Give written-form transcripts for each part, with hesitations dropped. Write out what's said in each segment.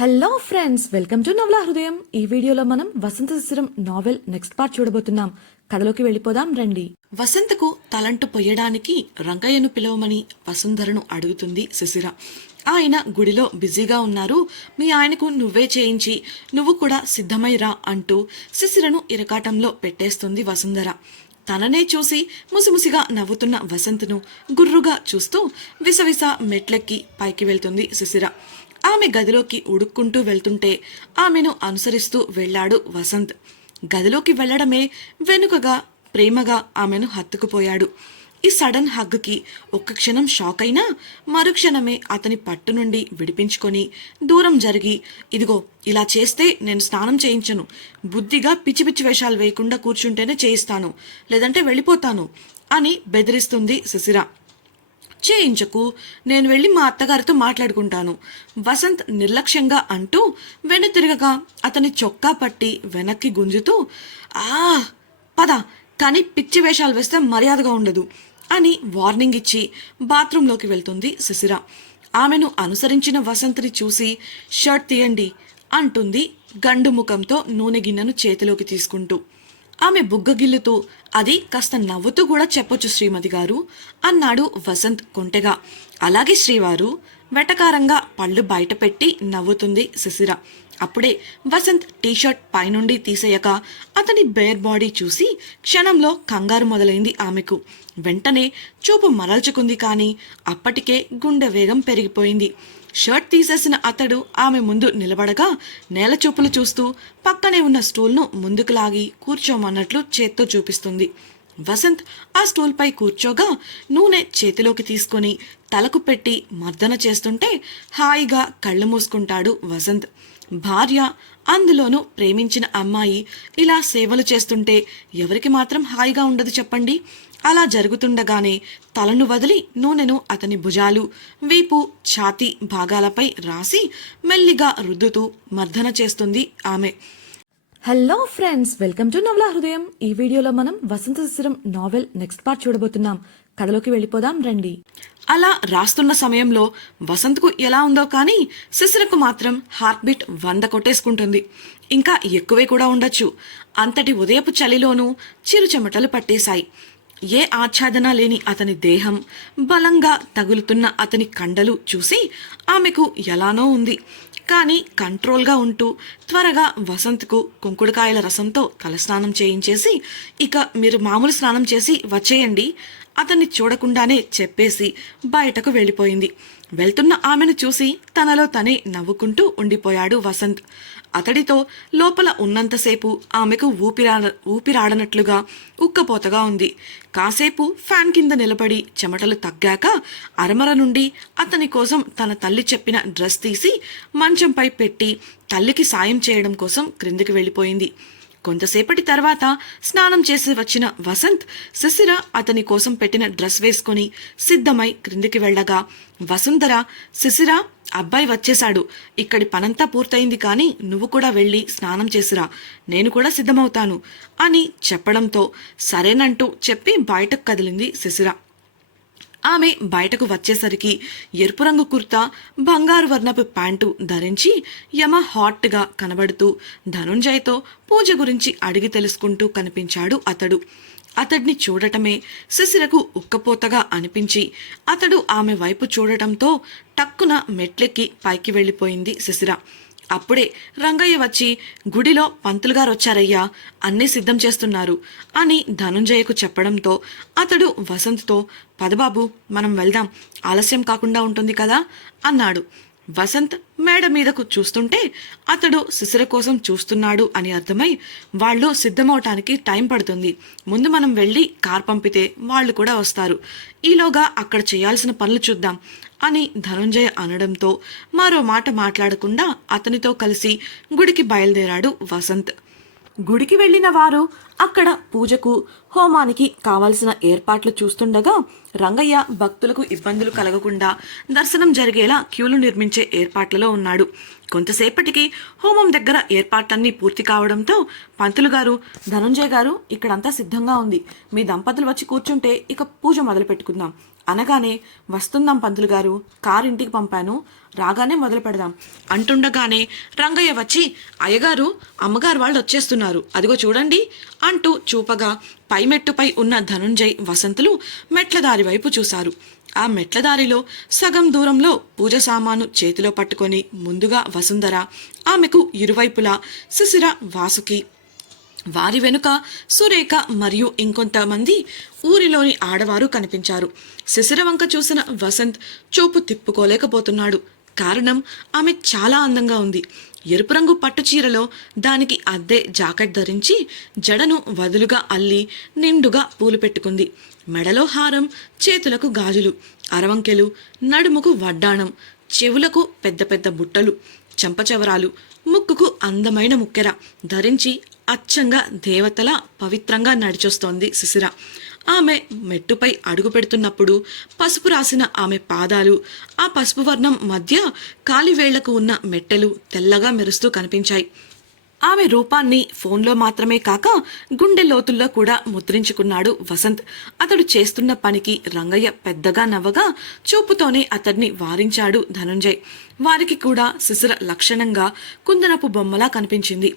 Hello friends, welcome to నవలా హృదయం. ఈ వీడియోలో మనం వసంత శిశిరం నావెల్ నెక్స్ట్ పార్ట్ చూడబోతున్నాం. కథలోకి వెళ్ళిపోదాం రండి. వసంతకు తలంటు పొయ్యడానికి రంగయ్యను పిలవమని వసుంధరను అడుగుతుంది శిశిర. ఆయన గుడిలో బిజీగా ఉన్నారు, మీ ఆయనకు నువ్వే చేయించి నువ్వు కూడా సిద్ధమైరా అంటూ శిశిరను ఇరకాటంలో పెట్టేస్తుంది వసుంధర. తననే చూసి ముసిముసిగా నవ్వుతున్న వసంతను గుర్రుగా చూస్తూ విసవిస మెట్లెక్కి పైకి వెళ్తుంది శిశిర. ఆమె గదిలోకి ఉడుక్కుంటూ వెళ్తుంటే ఆమెను అనుసరిస్తూ వెళ్లాడు వసంత్. గదిలోకి వెళ్లడమే వెనుకగా ప్రేమగా ఆమెను హత్తుకుపోయాడు. ఈ సడన్ హగ్గుకి ఒక్క క్షణం షాక్ అయినా మరుక్షణమే అతని పట్టు నుండి విడిపించుకొని దూరం జరిగి, ఇదిగో ఇలా చేస్తే నేను స్నానం చేయించను, బుద్ధిగా పిచ్చి పిచ్చి వేషాలు వేయకుండా కూర్చుంటేనే చేయిస్తాను, లేదంటే వెళ్ళిపోతాను అని బెదిరిస్తుంది శిశిర. చేయించకు, నేను వెళ్ళి మా అత్తగారితో మాట్లాడుకుంటాను, వసంత్ నిర్లక్ష్యంగా అంటూ వెనుతిరగగా అతని చొక్కా పట్టి వెనక్కి గుంజుతూ, పద, కానీ పిచ్చి వేషాలు వేస్తే మర్యాదగా ఉండదు అని వార్నింగ్ ఇచ్చి బాత్రూంలోకి వెళ్తుంది శిశిర. ఆమెను అనుసరించిన వసంత్ని చూసి షర్ట్ తీయండి అంటుంది గండు ముఖంతో నూనె గిన్నెను చేతిలోకి తీసుకుంటూ. ఆమె బుగ్గగిల్లుతూ, అది కాస్త నవ్వుతూ కూడా చెప్పొచ్చు శ్రీమతి గారు అన్నాడు వసంత్ కొంటెగా. అలాగే శ్రీవారు, వెటకారంగా పళ్ళు బయట పెట్టి నవ్వుతుంది శిశిర. అప్పుడే వసంత్ టీషర్ట్ పైనుండి తీసేయక అతని బేర్ బాడీ చూసి క్షణంలో కంగారు మొదలైంది ఆమెకు. వెంటనే చూపు మరల్చుకుంది, కానీ అప్పటికే గుండె వేగం పెరిగిపోయింది. షర్ట్ తీసేసిన అతడు ఆమె ముందు నిలబడగా నేల చూపులు చూస్తూ పక్కనే ఉన్న స్టూల్ను ముందుకు లాగి కూర్చోమన్నట్లు చేత్తో చూపిస్తుంది. వసంత్ ఆ స్టూల్పై కూర్చోగా నూనె చేతిలోకి తీసుకొని తలకు పెట్టి మర్దన చేస్తుంటే హాయిగా కళ్ళు మూసుకుంటాడు వసంత్. భార్య, అందులోనూ ప్రేమించిన అమ్మాయి ఇలా సేవలు చేస్తుంటే ఎవరికి మాత్రం హాయిగా ఉండదు చెప్పండి. అలా జరుగుతుండగానే తలను వదిలి నూనెను అతని భుజాలు, వీపు, ఛాతీ భాగాలపై రాసి మెల్లిగా రుద్దుతూ మర్దన చేస్తుంది ఆమె. హలో ఫ్రెండ్స్, వెల్కమ్ టు నవలా హృదయం. ఈ వీడియోలో మనం వసంత శిశిరం నావెల్ నెక్స్ట్ పార్ట్ చూడబోతున్నాం. కథలోకి వెళ్ళిపోదాం రండి. అలా రాస్తున్న సమయంలో వసంత్కు ఎలా ఉందో కానీ శిశిరకు మాత్రం హార్ట్ బీట్ 100 కొట్టేసుకుంటుంది. ఇంకా ఎక్కువే కూడా ఉండొచ్చు. అంతటి ఉదయపు చలిలోనూ చిరు చెమటలు పట్టేశాయి. ఏ ఆచ్ఛాదన లేని అతని దేహం, బలంగా తగులుతున్న అతని కండలు చూసి ఆమెకు ఎలానో ఉంది. కానీ కంట్రోల్గా ఉంటూ త్వరగా వసంత్కు కుంకుడుకాయల రసంతో తలస్నానం చేయించేసి, ఇక మీరు మామూలు స్నానం చేసి వచ్చేయండి అతన్ని చూడకుండానే చెప్పేసి బయటకు వెళ్ళిపోయింది. వెళ్తున్న ఆమెను చూసి తనలో తనే నవ్వుకుంటూ ఉండిపోయాడు వసంత్. అతడితో లోపల ఉన్నంతసేపు ఆమెకు ఊపిరాడనట్లుగా ఉక్కపోతగా ఉంది. కాసేపు ఫ్యాన్ కింద నిలబడి చెమటలు తగ్గాక అరమర నుండి అతని కోసం తన తల్లి చెప్పిన డ్రెస్ తీసి మంచంపై పెట్టి తల్లికి సాయం చేయడం కోసం క్రిందికి వెళ్ళిపోయింది. కొంతసేపటి తర్వాత స్నానం చేసి వచ్చిన వసంత్ శిశిర అతని కోసం పెట్టిన డ్రెస్ వేసుకుని సిద్ధమై క్రిందికి వెళ్ళగా వసుంధర, శిశిర, అబ్బాయి వచ్చేశాడు, ఇక్కడి పనంతా పూర్తయింది, కానీ నువ్వు కూడా వెళ్ళి స్నానం చేసిరా, నేను కూడా సిద్ధమవుతాను అని చెప్పడంతో సరేనంటూ చెప్పి బయటకు కదిలింది శిశిర. ఆమె బయటకు వచ్చేసరికి ఎరుపు రంగు కుర్తా, బంగారు వర్ణపు ప్యాంటు ధరించి యమ హాట్గా కనబడుతూ ధనుంజయ్తో పూజ గురించి అడిగి తెలుసుకుంటూ కనిపించాడు అతడు. అతడిని చూడటమే శిశిరకు ఉక్కపోతగా అనిపించి అతడు ఆమె వైపు చూడటంతో టక్కున మెట్లెక్కి పైకి వెళ్ళిపోయింది శిశిర. అప్పుడే రంగయ్య వచ్చి, గుడిలో పంతులుగారు వచ్చారయ్యా, అన్నీ సిద్ధం చేస్తున్నారు అని ధనుంజయకు చెప్పడంతో అతడు వసంత్తో, పదబాబు మనం వెళ్దాం, ఆలస్యం కాకుండా ఉంటుంది కదా అన్నాడు. వసంత్ మేడ మీదకు చూస్తుంటే అతడు శిశిర కోసం చూస్తున్నాడు అని అర్థమై, వాళ్ళు సిద్ధమవటానికి టైం పడుతుంది, ముందు మనం వెళ్ళి కార్ పంపితే వాళ్ళు కూడా వస్తారు, ఈలోగా అక్కడ చేయాల్సిన పనులు చూద్దాం అని ధనుంజయ అనడంతో మరో మాట మాట్లాడకుండా అతనితో కలిసి గుడికి బయలుదేరాడు వసంత్. గుడికి వెళ్లిన వారు అక్కడ పూజకు, హోమానికి కావలసిన ఏర్పాట్లు చూస్తుండగా రంగయ్య భక్తులకు ఇబ్బందులు కలగకుండా దర్శనం జరిగేలా క్యూలు నిర్మించే ఏర్పాట్లలో ఉన్నాడు. కొంతసేపటికి హోమం దగ్గర ఏర్పాట్లన్నీ పూర్తి కావడంతో పంతులు గారు, ధనుంజయ గారు, ఇక్కడంతా సిద్ధంగా ఉంది, మీ దంపతులు వచ్చి కూర్చుంటే ఇక పూజ మొదలు పెట్టుకుందాం అనగానే వస్తున్నాం పంతులు గారు, కారు ఇంటికి పంపాను, రాగానే మొదలు పెడదాం అంటుండగానే రంగయ్య వచ్చి అయ్యగారు అమ్మగారు వాళ్ళు వచ్చేస్తున్నారు, అదిగో చూడండి అంటూ చూపగా పై మెట్టుపై ఉన్న ధనుంజయ్ వసంతులు మెట్ల దారి వైపు చూశారు. ఆ మెట్ల దారిలో సగం దూరంలో పూజ సామాను చేతిలో పట్టుకొని ముందుగా వసుంధర, ఆమెకు ఇరువైపులా శిశిర, వాసుకి, వారి వెనుక సురేఖ మరియు ఇంకొంతమంది ఊరిలోని ఆడవారు కనిపించారు. శిశిర వంక చూసిన వసంత్ చూపు తిప్పుకోలేకపోతున్నాడు. కారణం, ఆమె చాలా అందంగా ఉంది. ఎరుపు రంగు పట్టు చీరలో దానికి అద్దె జాకెట్ ధరించి జడను వదులుగా అల్లి నిండుగా పూలు పెట్టుకుంది. మెడలో హారం, చేతులకు గాజులు, అరవంకెలు, నడుముకు వడ్డాణం, చెవులకు పెద్ద పెద్ద బుట్టలు, చెంపచవరాలు, ముక్కుకు అందమైన ముక్కెర ధరించి అచ్చంగా దేవతల పవిత్రంగా నడిచొస్తోంది శిశిర. ఆమె మెట్టుపై అడుగు పెడుతున్నప్పుడు పసుపు రాసిన ఆమె పాదాలు, ఆ పసుపు వర్ణం మధ్య కాలివేళ్లకు ఉన్న మెట్టెలు తెల్లగా మెరుస్తూ కనిపించాయి. ఆమె రూపాన్ని ఫోన్లో మాత్రమే కాక గుండె లోతుల్లో కూడా ముద్రించుకున్నాడు వసంత్. అతడు చేస్తున్న పనికి రంగయ్య పెద్దగా నవ్వగా చూపుతోనే అతడిని వారించాడు ధనుంజయ్. వారికి కూడా శిశిర లక్షణంగా కుందనపు బొమ్మలా కనిపించింది.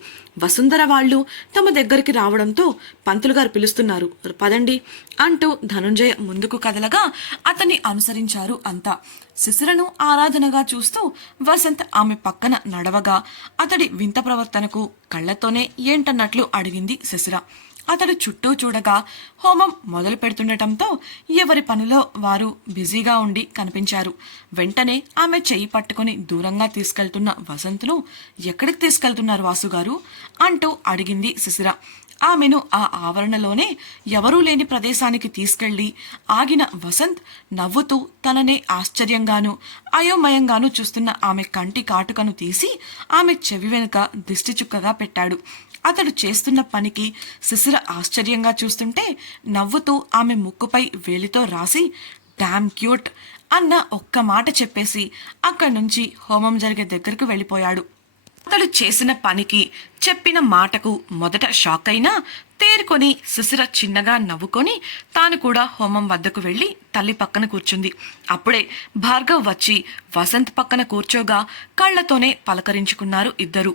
వసుంధర వాళ్ళు తమ దగ్గరికి రావడంతో పంతులు గారు పిలుస్తున్నారు, పదండి అంటూ ధనుంజయ ముందుకు కదలగా అతన్ని అనుసరించారు అంతా. శిశిరను ఆరాధనగా చూస్తూ వసంత్ ఆమె పక్కన నడవగా అతడి వింత ప్రవర్తనకు కళ్లతోనే ఏంటన్నట్లు అడిగింది శిశిర. అతడు చుట్టూ చూడగా హోమం మొదలు పెడుతుండటంతో ఎవరి పనిలో వారు బిజీగా ఉండి కనిపించారు. వెంటనే ఆమె చెయ్యి పట్టుకుని దూరంగా తీసుకెళ్తున్న వసంత్ను, ఎక్కడికి తీసుకెళ్తున్నారు వాసుగారు అంటూ అడిగింది శిశిర. ఆమెను ఆ ఆవరణలోనే ఎవరూ లేని ప్రదేశానికి తీసుకెళ్లి ఆగిన వసంత్ నవ్వుతూ తననే ఆశ్చర్యంగాను అయోమయంగాను చూస్తున్న ఆమె కంటి కాటుకను తీసి ఆమె చెవి వెనుక దిష్టి చుక్కగా పెట్టాడు. అతడు చేస్తున్న పనికి శిశిర ఆశ్చర్యంగా చూస్తుంటే నవ్వుతూ ఆమె ముక్కుపై వేలితో రాసి డామ్ క్యూట్ అన్న ఒక్క మాట చెప్పేసి అక్కడి నుంచి హోమం జరిగే దగ్గరకు వెళ్ళిపోయాడు. అతడు చేసిన పనికి, చెప్పిన మాటకు మొదట షాక్ అయినా తేరుకొని శిశిర చిన్నగా నవ్వుకొని తాను కూడా హోమం వద్దకు వెళ్లి తల్లి పక్కన కూర్చుంది. అప్పుడే భార్గవ్ వచ్చి వసంత్ పక్కన కూర్చోగా కళ్లతోనే పలకరించుకున్నారు ఇద్దరు.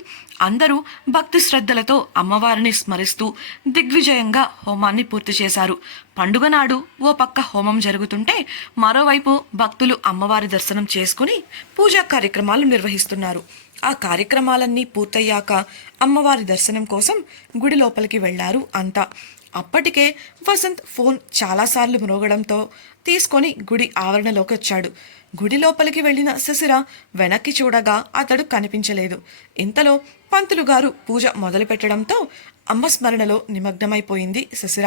అందరూ భక్తి శ్రద్ధలతో అమ్మవారిని స్మరిస్తూ దిగ్విజయంగా హోమాన్ని పూర్తి చేశారు. పండుగ నాడు ఓ పక్క హోమం జరుగుతుంటే మరోవైపు భక్తులు అమ్మవారి దర్శనం చేసుకుని పూజా కార్యక్రమాలు నిర్వహిస్తున్నారు. ఆ కార్యక్రమాలన్నీ పూర్తయ్యాక అమ్మవారి దర్శనం కోసం గుడి లోపలికి వెళ్లారు అంతా. అప్పటికే వసంత్ ఫోన్ చాలాసార్లు మ్రోగడంతో తీసుకొని గుడి ఆవరణలోకి వచ్చాడు. గుడి లోపలికి వెళ్లిన శిశిర వెనక్కి చూడగా అతడు కనిపించలేదు. ఇంతలో పంతులు గారు పూజ మొదలు పెట్టడంతో అమ్మ స్మరణలో నిమగ్నమైపోయింది శిశిర.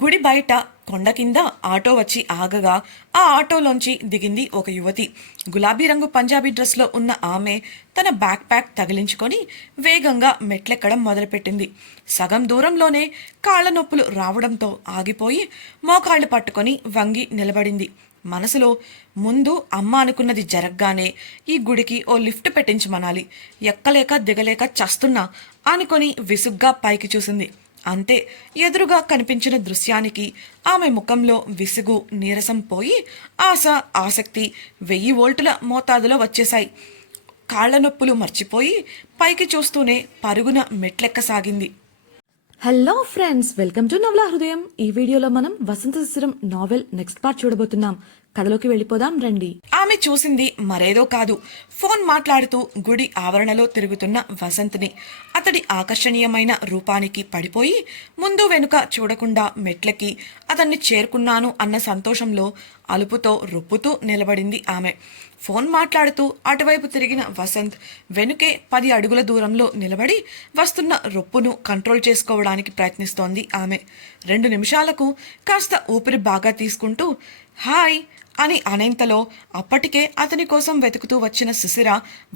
గుడి బయట కొండ కింద ఆటో వచ్చి ఆగగా ఆ ఆటోలోంచి దిగింది ఒక యువతి. గులాబీ రంగు పంజాబీ డ్రెస్లో ఉన్న ఆమె తన బ్యాక్ ప్యాక్ తగిలించుకొని వేగంగా మెట్లెక్కడం మొదలుపెట్టింది. సగం దూరంలోనే కాళ్ల నొప్పులు రావడంతో ఆగిపోయి మోకాళ్లు పట్టుకొని వంగి నిలబడింది. మనసులో ముందు అమ్మ అనుకున్నది జరగ్గానే ఈ గుడికి ఓ లిఫ్ట్ పెట్టించమనాలి, ఎక్కలేక దిగలేక చస్తున్నా అనుకొని విసుగ్గా పైకి చూసింది. అంతే, ఎదురుగా కనిపించిన దృశ్యానికి ఆమె ముఖంలో విసుగు, నీరసం పోయి ఆశ, ఆసక్తి 1000 వోల్టుల మోతాదులో వచ్చేశాయి. కాళ్ల నొప్పులు మర్చిపోయి పైకి చూస్తూనే పరుగున మెట్లెక్కసాగింది. హలో ఫ్రెండ్స్, వెల్కమ్ టు నవలా హృదయం. ఈ వీడియోలో మనం వసంత శిశిరం నావెల్ నెక్స్ట్ పార్ట్ చూడబోతున్నాం. కథలోకి వెళ్ళిపోదాం రండి. ఆమె చూసింది మరేదో కాదు, ఫోన్ మాట్లాడుతూ గుడి ఆవరణలో తిరుగుతున్న వసంత్ని. అతడి ఆకర్షణీయమైన రూపానికి పడిపోయి ముందు వెనుక చూడకుండా మెట్లకి అతన్ని చేరుకున్నాను అన్న సంతోషంలో అలుపుతో రొప్పుతూ నిలబడింది ఆమె. ఫోన్ మాట్లాడుతూ అటువైపు తిరిగిన వసంత్ వెనుకే 10 అడుగుల దూరంలో నిలబడి వస్తున్న రొప్పును కంట్రోల్ చేసుకోవడానికి ప్రయత్నిస్తోంది ఆమె. 2 నిమిషాలకు కాస్త ఊపిరి బాగా తీసుకుంటూ హాయ్ అని అనేంతలో అప్పటికే అతని కోసం వెతుకుతూ వచ్చిన శిశిర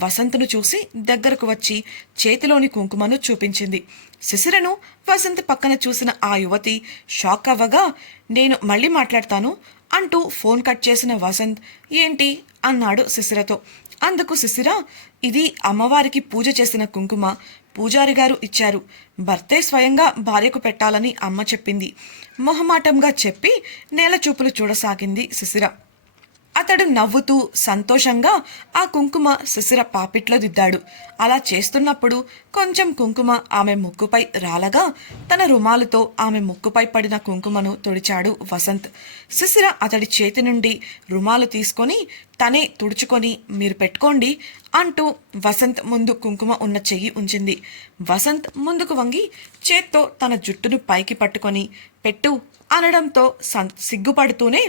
వసంత్ను చూసి దగ్గరకు వచ్చి చేతిలోని కుంకుమను చూపించింది. శిశిరను వసంత్ పక్కన చూసిన ఆ యువతి షాక్ అవ్వగా, నేను మళ్ళీ మాట్లాడతాను అంటూ ఫోన్ కట్ చేసిన వసంత్ ఏంటి అన్నాడు శిశిరతో. అందుకు శిశిర, ఇది అమ్మవారికి పూజ చేసిన కుంకుమ, పూజారి గారు ఇచ్చారు. భర్తే స్వయంగా భార్యకు పెట్టాలని అమ్మ చెప్పింది. మొహమాటంగా చెప్పి నేల చూపులు చూడసాగింది శిశిర. అతడు నవ్వుతూ సంతోషంగా ఆ కుంకుమ శిశిర పాపిట్లో దిద్దాడు. అలా చేస్తున్నప్పుడు కొంచెం కుంకుమ ఆమె ముక్కుపై రాలగా తన రుమాలుతో ఆమె ముక్కుపై పడిన కుంకుమను తుడిచాడు వసంత్. శిశిర అతడి చేతి నుండి రుమాలు తీసుకొని తనే తుడుచుకొని మీరు పెట్టుకోండి అంటూ వసంత్ ముందు కుంకుమ ఉన్న చెయ్యి ఉంచింది. వసంత్ ముందుకు వంగి చేత్తో తన జుట్టును పైకి పట్టుకొని పెట్టు అనడంతో సిగ్గుపడుతూనే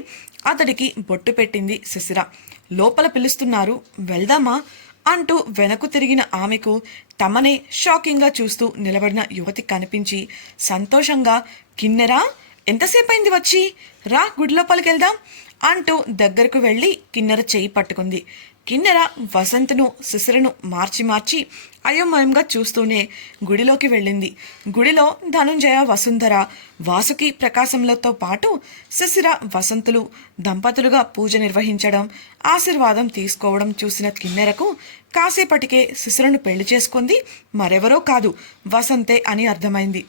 అతడికి బొట్టు పెట్టింది శిశిర. లోపల పిలుస్తున్నారు, వెళ్దామా అంటూ వెనక్కు తిరిగిన ఆమెకు తమనే షాకింగ్గా చూస్తూ నిలబడిన యువతి కనిపించి సంతోషంగా, కిన్నెరా ఎంతసేపైంది వచ్చి, రా గుడి లోపలికి వెళ్దాం అంటూ దగ్గరకు వెళ్ళి కిన్నెర చేయి పట్టుకుంది. కిన్నెర వసంత్ను శిశిరను మార్చి అయోమయంగా చూస్తూనే గుడిలోకి వెళ్ళింది. గుడిలో ధనుంజయ, వసుంధర, వాసుకి, ప్రకాశంలతో పాటు శిశిర, వసంతులు దంపతులుగా పూజ నిర్వహించడం, ఆశీర్వాదం తీసుకోవడం చూసిన కిన్నెరకు కాసేపటికే శిశిరను పెళ్లి చేసుకుంది మరెవరో కాదు, వసంతే అని అర్థమైంది.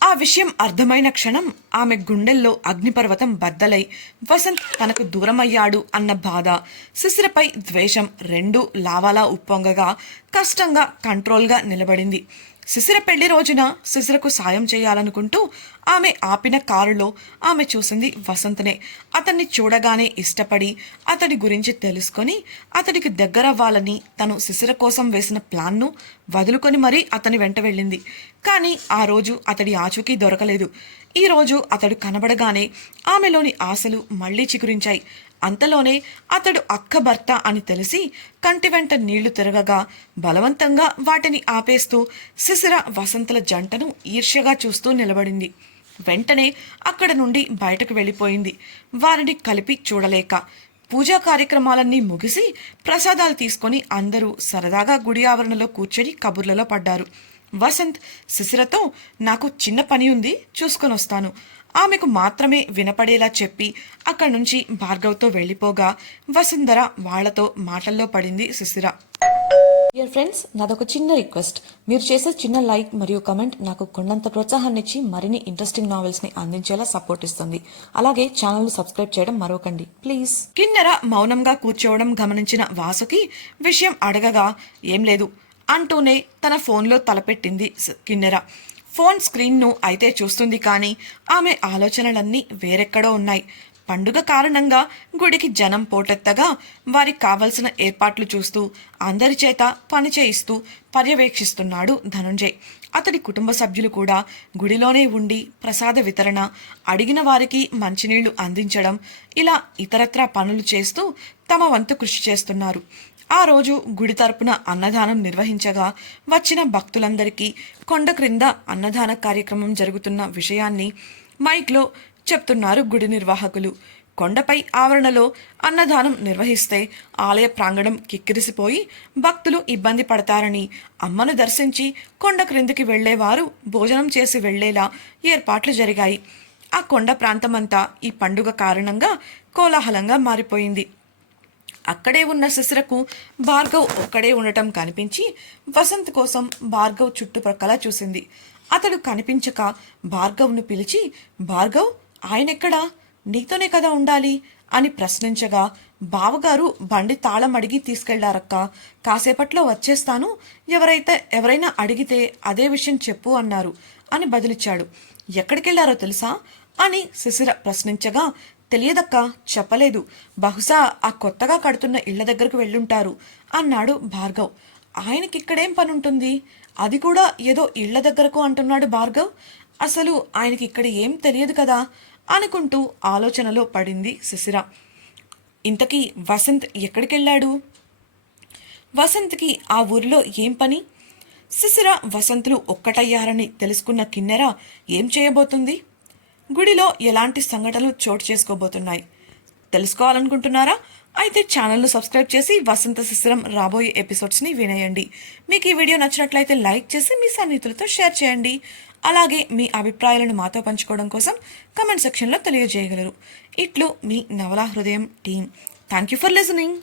ఆ విషయం అర్థమైన క్షణం ఆమె గుండెల్లో అగ్నిపర్వతం బద్దలై వసంత్ తనకు దూరమయ్యాడు అన్న బాధ, శిశిరపై ద్వేషం రెండూ లావాలా ఉప్పొంగగా కష్టంగా కంట్రోల్గా నిలబడింది. శిశిర పెళ్లి రోజున శిశిరకు సాయం చేయాలనుకుంటూ ఆమె ఆపిన కారులో ఆమె చూసింది వసంత్నే. అతన్ని చూడగానే ఇష్టపడి అతడి గురించి తెలుసుకొని అతడికి దగ్గరవ్వాలని తను శిశిర కోసం వేసిన ప్లాన్ను వదులుకొని మరీ అతని వెంట వెళ్ళింది. కానీ ఆ రోజు అతడి ఆచూకీ దొరకలేదు. ఈరోజు అతడు కనబడగానే ఆమెలోని ఆశలు మళ్లీ చిగురించాయి. అంతలోనే అతడు అక్క భర్త అని తెలిసి కంటి వెంట నీళ్లు తిరగగా బలవంతంగా వాటిని ఆపేస్తూ శిశిర వసంతుల జంటను ఈర్ష్యగా చూస్తూ నిలబడింది. వెంటనే అక్కడ నుండి బయటకు వెళ్ళిపోయింది, వారిని కలిపి చూడలేక. పూజా కార్యక్రమాలన్నీ ముగిసి ప్రసాదాలు తీసుకొని అందరూ సరదాగా గుడి ఆవరణలో కూర్చొని కబుర్లలో పడ్డారు. వసంత్ శిశిరతో, నాకు చిన్న పని ఉంది, చూసుకొని వస్తాను, ఆమెకు మాత్రమే వినపడేలా చెప్పి అక్కడి నుంచి భార్గవ్తో వెళ్ళిపోగా వసుంధర వాళ్లతో మాటల్లో పడింది శిశిర. డియర్ ఫ్రెండ్స్, నాదొక చిన్న రిక్వెస్ట్. మీరు చేసే చిన్న లైక్ మరియు కమెంట్ నాకు కొండంత ప్రోత్సాహాన్ని ఇచ్చి మరిన్ని ఇంట్రెస్టింగ్ నావెల్స్ ని అందించేలా సపోర్ట్ ఇస్తుంది. అలాగే ఛానల్ ను సబ్స్క్రైబ్ చేయడం మరొకండి ప్లీజ్. కిన్నెర మౌనంగా కూర్చోవడం గమనించిన వాసుకి విషయం అడగగా ఏం లేదు అంటూనే తన ఫోన్లో తలపెట్టింది కిన్నెర. ఫోన్ స్క్రీన్ను అయితే చూస్తుంది కానీ ఆమె ఆలోచనలన్నీ వేరెక్కడో ఉన్నాయి. పండుగ కారణంగా గుడికి జనం పోటెత్తగా వారికి కావలసిన ఏర్పాట్లు చూస్తూ అందరి చేత పని చేయిస్తూ పర్యవేక్షిస్తున్నాడు ధనుంజయ్. అతడి కుటుంబ సభ్యులు కూడా గుడిలోనే ఉండి ప్రసాద వితరణ, అడిగిన వారికి మంచినీళ్లు అందించడం, ఇలా ఇతరత్రా పనులు చేస్తూ తమ వంతు కృషి చేస్తున్నారు. ఆ రోజు గుడి తరపున అన్నదానం నిర్వహించగా వచ్చిన భక్తులందరికీ కొండ క్రింద అన్నదాన కార్యక్రమం జరుగుతున్న విషయాన్ని మైక్లో చెప్తున్నారు గుడి నిర్వాహకులు. కొండపై ఆవరణలో అన్నదానం నిర్వహిస్తే ఆలయ ప్రాంగణం కిక్కిరిసిపోయి భక్తులు ఇబ్బంది పడతారని అమ్మను దర్శించి కొండ క్రిందికి వెళ్లేవారు భోజనం చేసి వెళ్లేలా ఏర్పాట్లు జరిగాయి. ఆ కొండ ప్రాంతమంతా ఈ పండుగ కారణంగా కోలాహలంగా మారిపోయింది. అక్కడే ఉన్న శిశిరకు భార్గవ్ ఒక్కడే ఉండటం కనిపించి వసంత్ కోసం భార్గవ్ చుట్టుప్రక్కల చూసింది. అతడు కనిపించక భార్గవ్ను పిలిచి, భార్గవ్, ఆయనెక్కడా, నీతోనే కదా ఉండాలి అని ప్రశ్నించగా, బావగారు బండి తాళం అడిగి తీసుకెళ్లారక్క, కాసేపట్లో వచ్చేస్తాను, ఎవరైనా అడిగితే అదే విషయం చెప్పు అన్నారు అని బదులిచ్చాడు. ఎక్కడికెళ్లారో తెలుసా అని శిశిర ప్రశ్నించగా, తెలియదక్క, చెప్పలేదు, బహుశా ఆ కొత్తగా కడుతున్న ఇళ్ల దగ్గరకు వెళ్ళుంటారు అన్నాడు భార్గవ్. ఆయనకిక్కడేం పనుంటుంది, అది కూడా ఏదో ఇళ్ల దగ్గరకు అంటున్నాడు భార్గవ్, అసలు ఆయనకి ఇక్కడ ఏం తెలియదు కదా అనుకుంటూ ఆలోచనలో పడింది శిశిర. ఇంతకీ వసంత్ ఎక్కడికెళ్ళాడు? వసంత్కి ఆ ఊరిలో ఏం పని? శిశిర వసంతులు ఒక్కటయ్యారని తెలుసుకున్న కిన్నెర ఏం చేయబోతుంది? గుడిలో ఎలాంటి సంఘటనలు చోటు చేసుకోబోతున్నాయి తెలుసుకోవాలనుకుంటున్నారా? అయితే ఛానల్ను సబ్స్క్రైబ్ చేసి వసంత శిశిరం రాబోయే ఎపిసోడ్స్ని వినేయండి. మీకు ఈ వీడియో నచ్చినట్లయితే లైక్ చేసి మీ సన్నిహితులతో షేర్ చేయండి. అలాగే మీ అభిప్రాయాలను మాతో పంచుకోవడం కోసం కమెంట్ సెక్షన్లో తెలియజేయగలరు. ఇట్లు మీ నవలా హృదయం team. Thank you for listening.